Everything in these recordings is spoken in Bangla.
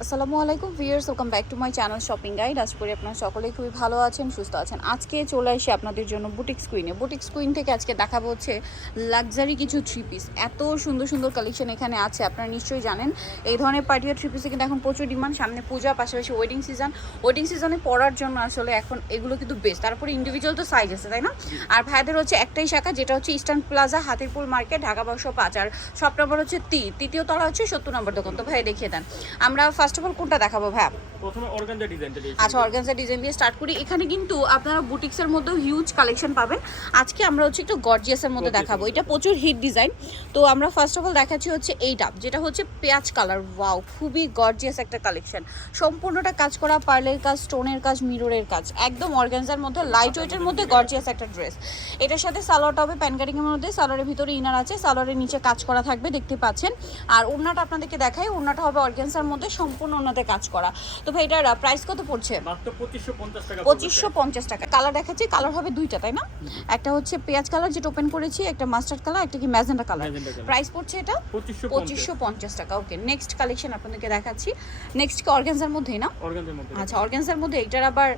আসসালামু আলাইকুম viewers welcome back to my channel shopping guide. আজ করি আপনারা সকলেই খুবই ভালো আছেন, সুস্থ আছেন। আজকে চলে আসি আপনাদের জন্য বুটিক স্কুইনে বুটিক স্কুইন থেকে আজকে দেখাবো হচ্ছে লাক্সারি কিছু থ্রি পিস এত সুন্দর সুন্দর কালেকশন এখানে আছে, আপনারা নিশ্চয়ই জানেন। এই ধরনের পার্টিয়ার থ্রি পিসে কিন্তু এখন প্রচুর ডিমান্ড সামনে পূজা, পাশাপাশি ওয়েডিং সিজন ওয়েডিং সিজনে পড়ার জন্য আসলে এখন এগুলো কিন্তু বেস্ট তারপরে ইন্ডিভিজুয়াল তো সাইজ আছে, তাই না? আর ভাইদের হচ্ছে একটাই শাখা, যেটা হচ্ছে Eastern Plaza Hatirpool market Dhaka বাক্স পাঁচ আর সব নম্বর হচ্ছে তি, তৃতীয় তলা হচ্ছে সত্তর নম্বর দোকান। তো ভাই দেখিয়ে দেন। আমরা ফার্স্ট অফ অল কোনটা দেখাবো ভাই প্রথমে অর্গানজা ডিজাইনটা দিয়ে আচ্ছা অর্গানজা ডিজাইন দিয়ে স্টার্ট করি। এখানে কিন্তু আপনারা বুটিক্সের মধ্যেও হিউজ কালেকশন পাবেন। আজকে আমরা হচ্ছে একটু গর্জিয়াসের মধ্যে দেখাবো। এটা প্রচুর হিট ডিজাইন তো আমরা ফার্স্ট অফ অল দেখাচ্ছি হচ্ছে এইটা যেটা হচ্ছে পেঁয়াজ কালার ওয়াও খুবই গর্জিয়াস একটা কালেকশন সম্পূর্ণটা কাজ করা পার্লের কাজ স্টোনের কাজ মিররের কাজ। একদম অর্গানজার মধ্যে লাইট ওয়েটের মধ্যে গর্জিয়াস একটা ড্রেস এটার সাথে সালোয়ারটা হবে প্যান কাটিংয়ের মধ্যে সালোয়ারের ভিতরে ইনার আছে সালোয়ারের নিচে কাজ করা থাকবে দেখতে পাচ্ছেন। আর ওড়নাটা আপনাদেরকে দেখাই ওড়নাটা হবে অর্গানজার মধ্যে সম্পূর্ণ ওনাতে কাজ করা। তো ভাই এটার প্রাইস কত পড়ছে? পঁচিশশো পঞ্চাশ টাকা কালার দেখাচ্ছি কালার হবে দুইটা তাই না? একটা হচ্ছে পেঁয়াজ কালার যেটা ওপেন করেছি একটা মাস্টার্ড কালার একটা কি ম্যাজেন্টা কালার প্রাইস পড়ছে এটা? পঁচিশশো পঞ্চাশ। টাকা ওকে নেক্সট কালেকশন আপনাদেরকে দেখাচ্ছি। নেক্সট কি অর্গানজার মধ্যেই না? আচ্ছা অর্গানজার মধ্যে এটার আবার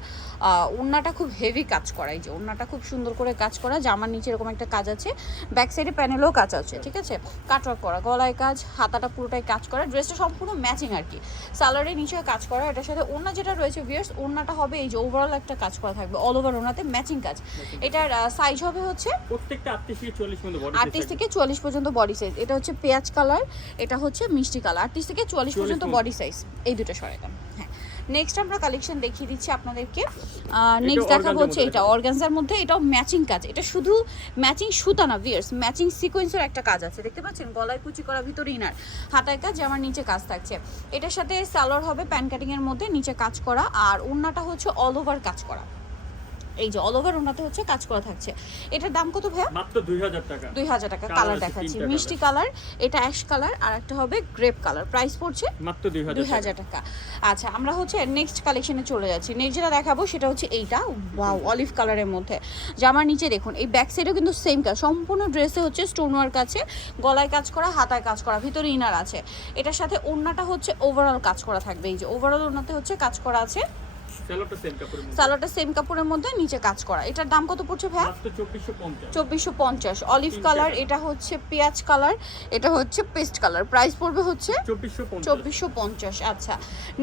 ওড়নাটা খুব হেভি কাজ করা। এই যে ওড়নাটা খুব সুন্দর করে কাজ করা জামার নিচে এরকম একটা কাজ আছে। ব্যাক সাইডে প্যানেলও কাজ আছে ঠিক আছে? কাটওয়ার্ক করা গলায় কাজ হাতাটা পুরোটাই কাজ করা ড্রেসটা সম্পূর্ণ ম্যাচিং আর কি। সালোয়ারের নিচে কাজ করা এটার সাথে ওনা যেটা রয়েছে ভিয়ার্স ওনাটা হবে এই যে ওভারঅল একটা কাজ করা থাকবে অল ওভার ওনাতে ম্যাচিং কাজ। এটার সাইজ হবে হচ্ছে প্রত্যেকটা আটত্রিশ থেকে চল্লিশ মধ্যে বডি আটত্রিশ থেকে চুয়াল্লিশ পর্যন্ত বডি সাইজ এটা হচ্ছে পেঁয়াজ কালার এটা হচ্ছে মিষ্টি কালার আটত্রিশ থেকে চুয়াল্লিশ 44 পর্যন্ত। বডি সাইজ এই দুটো সরাইতাম নেক্সট আমরা কালেকশন দেখিয়ে দিচ্ছি আপনাদেরকে। নেক্সট দেখা দেখাবো হচ্ছে এটা অর্গানজার মধ্যে। এটাও ম্যাচিং কাজ। এটা শুধু ম্যাচিং সুতা না ভিয়ার্স ম্যাচিং সিকোয়েন্সের একটা কাজ আছে। দেখতে পাচ্ছেন? গলায় কুচি করা ভিতরে ইনার। হাতায় কাজ আমার নিচে কাজ থাকছে। এটার সাথে সালোয়ার হবে প্যান কাটিংয়ের এর মধ্যে নিচে কাজ করা। আর ওড়নাটা হচ্ছে অল ওভার কাজ করা। এই যে অল ওভার ওনাতে হচ্ছে কাজ করা থাকছে। এটার দাম কত ভাইয়া? মাত্র দুই হাজার টাকা। দুই হাজার টাকা কালার দেখাচ্ছি। মিষ্টি কালার এটা অ্যাশ কালার আর একটা হবে গ্রেপ কালার প্রাইস পড়ছে মাত্র দুই দুই হাজার হাজার টাকা। আচ্ছা আমরা হচ্ছে নেক্সট কালেকশনে চলে যাচ্ছি। নেক্সট যেটা দেখাবো সেটা হচ্ছে এইটা। ওয়াও অলিভ কালারের মধ্যে। জামার নিচে দেখুন এই ব্যাক সাইডেও কিন্তু সেম কাজ সম্পূর্ণ ড্রেসে হচ্ছে স্টোন ওয়ার্ক আছে গলায় কাজ করা হাতায় কাজ করা ভিতরে ইনার আছে। এটার সাথে ওড়নাটা হচ্ছে ওভারঅল কাজ করা থাকবে। এই যে ওভারঅল ওড়নাতে হচ্ছে কাজ করা আছে। স্যালোটা সেম কাপড়ের মধ্যে? নিচে কাজ করা। এটার দাম কত পড়ছে চব্বিশশো পঞ্চাশ। অলিভ কালার এটা হচ্ছে পেঁয়াজ কালার এটা হচ্ছে পেস্ট কালার প্রাইস পড়বে হচ্ছে চব্বিশশো পঞ্চাশ। আচ্ছা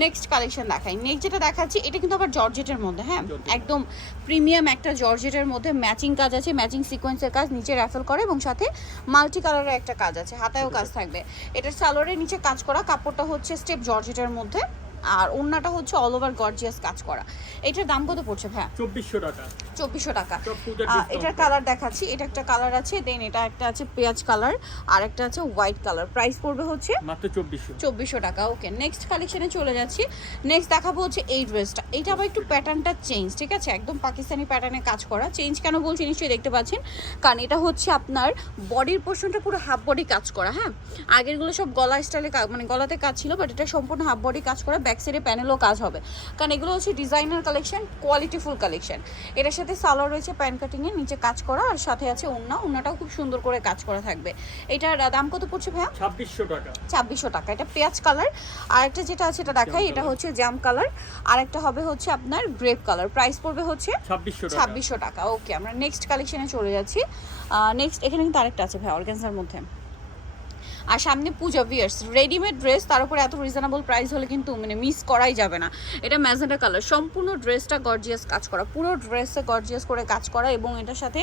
নেক্সট কালেকশন দেখাই। নেক্সট যেটা দেখাচ্ছি এটা কিন্তু আবার জর্জেটের মধ্যে হ্যাঁ? একদম প্রিমিয়াম একটা জর্জেটের মধ্যে ম্যাচিং কাজ আছে ম্যাচিং সিকোয়েন্সের কাজ নিচে র্যাফেল করে এবং সাথে মাল্টি কালারের একটা কাজ আছে হাতায়ও কাজ থাকবে। এটার সালোয়ারের নিচে কাজ করা কাপড়টা হচ্ছে স্টেপ জর্জেটের মধ্যে। আর ওড়নাটা হচ্ছে অল ওভার গর্জিয়াস কাজ করা। এটার দাম কত পড়ছে ভাইয়া? চব্বিশশো টাকা। চব্বিশশো টাকা। এটার কালার দেখাচ্ছি। এটা একটা কালার আছে দেন এটা একটা আছে পেঁয়াজ কালার আর একটা আছে হোয়াইট কালার প্রাইস পড়বে হচ্ছে মাত্র চব্বিশশো। চব্বিশশো টাকা। ওকে নেক্সট কালেকশনে চলে যাচ্ছি। নেক্সট দেখাবো হচ্ছে এই ড্রেসটা এইটা আবার একটু প্যাটার্নটা চেঞ্জ ঠিক আছে? একদম পাকিস্তানি প্যাটার্নে কাজ করা। চেঞ্জ কেন বলছি নিশ্চয়ই দেখতে পাচ্ছেন? কারণ এটা হচ্ছে আপনার বডির পোর্শনটা পুরো হাফ বডি কাজ করা হ্যাঁ? আগেরগুলো সব গলা স্টাইলে মানে গলাতে কাজ ছিল বাট এটা সম্পূর্ণ হাফ বডি কাজ করা ব্যাক সাইডে প্যানেলও কাজ হবে। কারণ এগুলো হচ্ছে ডিজাইনার কালেকশন কোয়ালিটিফুল কালেকশন এটার সাথে সালোয়ার রয়েছে প্যান কাটিংয়ের নিচে কাজ করা আর সাথে আছে ওন্না ওন্নাটাও খুব সুন্দর করে কাজ করা থাকবে। এটার দাম কত পড়ছে ভাইয়া? ছাব্বিশশো টাকা। ছাব্বিশশো টাকা। এটা পেঁয়াজ কালার আর একটা যেটা আছে এটা দেখাই এটা হচ্ছে জাম কালার আর একটা হবে হচ্ছে আপনার গ্রেপ কালার প্রাইস পড়বে হচ্ছে ছাব্বিশশো টাকা। ওকে আমরা নেক্সট কালেকশনে চলে যাচ্ছি। নেক্সট এখানে কিন্তু আরেকটা আছে ভাই অর্গানজার মধ্যে। আর সামনে পূজা ভিয়ার্স রেডিমেড ড্রেস তার উপরে এত রিজনেবল প্রাইস হলে কিন্তু মানে মিস করাই যাবে না। এটা ম্যাজেন্টা কালার সম্পূর্ণ ড্রেসটা গর্জিয়াস কাজ করা। পুরো ড্রেসে গর্জিয়াস করে কাজ করা এবং এটার সাথে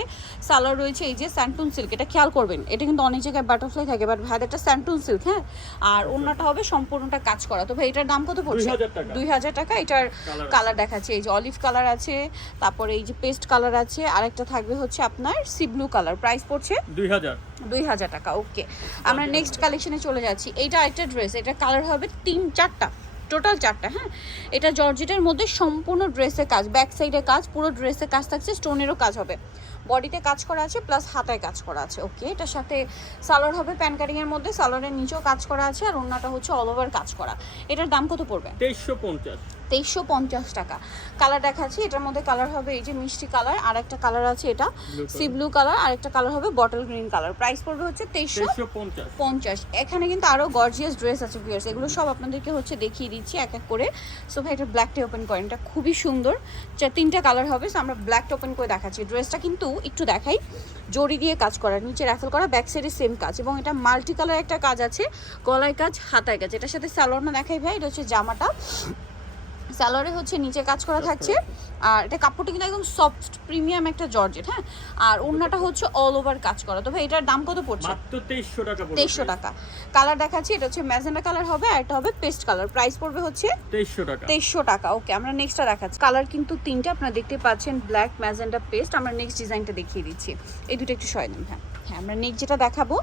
সালোয়ার রয়েছে এই যে স্যান্টুন সিল্ক এটা খেয়াল করবেন। এটা কিন্তু অনেক জায়গায় বাটারফ্লাই থাকে বাট ভাইদেরটা স্যান্টুন সিল্ক হ্যাঁ? আর অন্যটা হবে সম্পূর্ণটা কাজ করা। তো ভাই এটার দাম কত পড়ছে? দুই হাজার টাকা। এটার কালার দেখাচ্ছে। এই যে অলিভ কালার আছে তারপরে এই যে পেস্ট কালার আছে আরেকটা থাকবে হচ্ছে আপনার সি ব্লু কালার প্রাইস পড়ছে দুই হাজার। দুই হাজার টাকা ওকে আমরা নেক্সট কালেকশনে চলে যাচ্ছি। এইটা আরেকটা ড্রেস এটা কালার হবে তিন চারটা টোটাল চারটা হ্যাঁ? এটা জর্জেটের মধ্যে সম্পূর্ণ ড্রেসের কাজ ব্যাক সাইডে কাজ পুরো ড্রেসের কাজ থাকছে স্টোনেরও কাজ হবে। বডিতে কাজ করা আছে প্লাস হাতায় কাজ করা আছে। ওকে এটার সাথে সালোয়ার হবে প্যান কাটিংয়ের মধ্যে। সালোয়ারের নিচেও কাজ করা আছে আর অন্যটা হচ্ছে অল ওভার কাজ করা। এটার দাম কত পড়বে? তেইশশো পঞ্চাশ। তেইশশো পঞ্চাশ টাকা। কালার দেখাচ্ছি। এটার মধ্যে কালার হবে এই যে মিষ্টি কালার আর একটা কালার আছে এটা। সি ব্লু কালার আর একটা কালার হবে বটল গ্রিন কালার প্রাইস পড়বে হচ্ছে তেইশশো পঞ্চাশ। এখানে কিন্তু আরও গর্জিয়াস ড্রেস আছে ভিউয়ার্স এগুলো সব আপনাদেরকে হচ্ছে দেখিয়ে দিচ্ছি এক এক করে। সো ভাই এটা ব্ল্যাকটা ওপেন করেন। এটা খুবই সুন্দর। চার তিনটা কালার হবে। সো আমরা ব্ল্যাকটা ওপেন করে দেখাচ্ছি। ড্রেসটা কিন্তু একটু দেখাই। জড়ি দিয়ে কাজ করা, নিচে র্যাফেল করা ব্যাক সাইডে সেম কাজ এবং এটা মাল্টি কালার একটা কাজ আছে, গলায় কাজ, হাতায় কাজ। এটার সাথে সালোয়ার না দেখাই ভাই, এটা হচ্ছে জামাটা। সালোয়ারে হচ্ছে নিচে কাজ করা থাকছে। আর এটা কাপড়টা কিন্তু একদম সফট প্রিমিয়াম একটা জর্জেট হ্যাঁ? আর ওড়নাটা হচ্ছে অল ওভার কাজ করা। তো ভাই এটার দাম কত পড়ছে? মাত্র তেইশশো টাকা পড়বে তেইশশো টাকা। কালার দেখাচ্ছি এটা হচ্ছে ম্যাজেন্ডা কালার হবে আর এটা হবে পেস্ট কালার প্রাইস পড়বে হচ্ছে তেইশশো টাকা। তেইশশো টাকা। ওকে আমরা নেক্সটটা দেখাচ্ছি। কালার কিন্তু তিনটা আপনারা দেখতে পাচ্ছেন ব্ল্যাক ম্যাজেন্ডা পেস্ট আমরা নেক্সট ডিজাইনটা দেখিয়ে দিচ্ছি। এই দুটো একটু সয় দেন হ্যাঁ। হ্যাঁ আমরা নেক্সট যেটা দেখাবো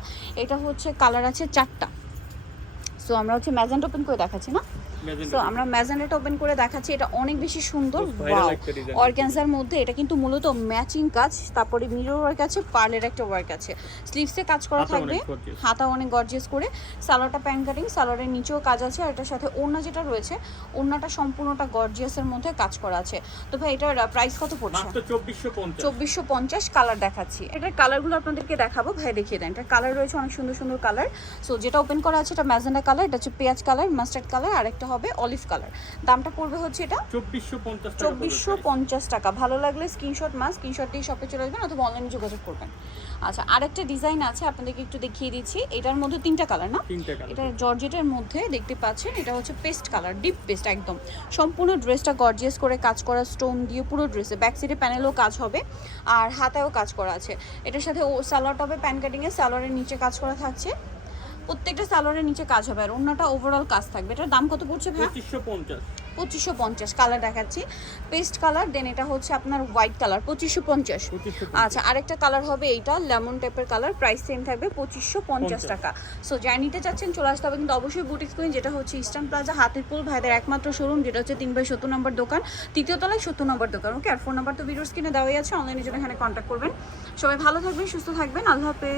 এটা হচ্ছে কালার আছে চারটা। সো আমরা হচ্ছে ম্যাজেন্ডা ওপেন করে দেখাচ্ছি না? সো আমরা ম্যাজেন্ডাটা ওপেন করে দেখাচ্ছি এটা অনেক বেশি সুন্দর। অর্গ্যানজার মধ্যে এটা কিন্তু মূলত ম্যাচিং কাজ তারপরে মিরর ওয়ার্ক আছে পার্লের একটা ওয়ার্ক আছে। স্লিভসে কাজ করা থাকবে হাতা অনেক গর্জিয়াস করে। সালোয়ারটা প্যান কাটিং সালোয়ারের নিচেও কাজ আছে আর এটার সাথে ওড়না যেটা রয়েছে ওড়নাটা সম্পূর্ণটা গর্জিয়াসের মধ্যে কাজ করা আছে। তো ভাই এটার প্রাইস কত পড়ছে? চব্বিশশো চব্বিশশো পঞ্চাশ কালার দেখাচ্ছি। এটার কালারগুলো আপনাদেরকে দেখাবো ভাই দেখিয়ে দেন। এটার কালার রয়েছে অনেক সুন্দর সুন্দর কালার সো যেটা ওপেন করা আছে এটা ম্যাজেন্ডা কালার এটা হচ্ছে পেঁয়াজ কালার মাস্টার্ড কালার আর একটা হবে অলিভ কালার। দামটা পড়বে হচ্ছে এটা চব্বিশশো পঞ্চাশ টাকা ভালো লাগলে স্ক্রিনশট মাস স্ক্রিনশট দিয়ে শপে চলে আসবেন অথবা অনলাইনে যোগাযোগ করবেন। আচ্ছা আরেকটা ডিজাইন আছে আপনাদেরকে একটু দেখিয়ে দিচ্ছি। এটার মধ্যে তিনটা কালার না? এটা জর্জেটের মধ্যে দেখতে পাচ্ছেন এটা হচ্ছে পেস্ট কালার ডিপ পেস্ট একদম। সম্পূর্ণ ড্রেসটা গর্জিয়াস করে কাজ করা স্টোন দিয়ে পুরো ড্রেসে ব্যাক সাইডে প্যানেলও কাজ হবে আর হাতায়ও কাজ করা আছে। এটার সাথে ও সালোয়ারটা হবে প্যান কাটিংয়ে সালোয়ারের নিচে কাজ করা থাকছে। প্রত্যেকটা সালোয়ারের নিচে কাজ হবে আর অন্যটা ওভারঅল কাজ থাকবে। এটার দাম কত পড়ছে ভাই পঁচিশশো পঞ্চাশ। পঁচিশশো পঞ্চাশ কালার দেখাচ্ছি। পেস্ট কালার দেন এটা হচ্ছে আপনার হোয়াইট কালার পঁচিশশো পঞ্চাশ। আচ্ছা আরেকটা কালার হবে এইটা লেমন টাইপের কালার প্রাইস সেম থাকবে পঁচিশশো পঞ্চাশ। টাকা। সো যাই নিতে চাচ্ছেন চলে আসতে হবে কিন্তু অবশ্যই বুটিক্স করেন যেটা হচ্ছে ইস্টার্ন প্লাজা হাতিরপুল ভাইদের একমাত্র শোরুম যেটা হচ্ছে তিন বাই সত্তর নম্বর দোকান তৃতীয় তলায় সত্তর নম্বর দোকান ওকে আর ফোন নাম্বার তো ভিডিওস কিনে দেওয়াই আছে অনলাইনে জন্য এখানে কন্ট্যাক্ট করবেন। সবাই ভালো থাকবেন সুস্থ থাকবেন আল্লাহ হাফেজ।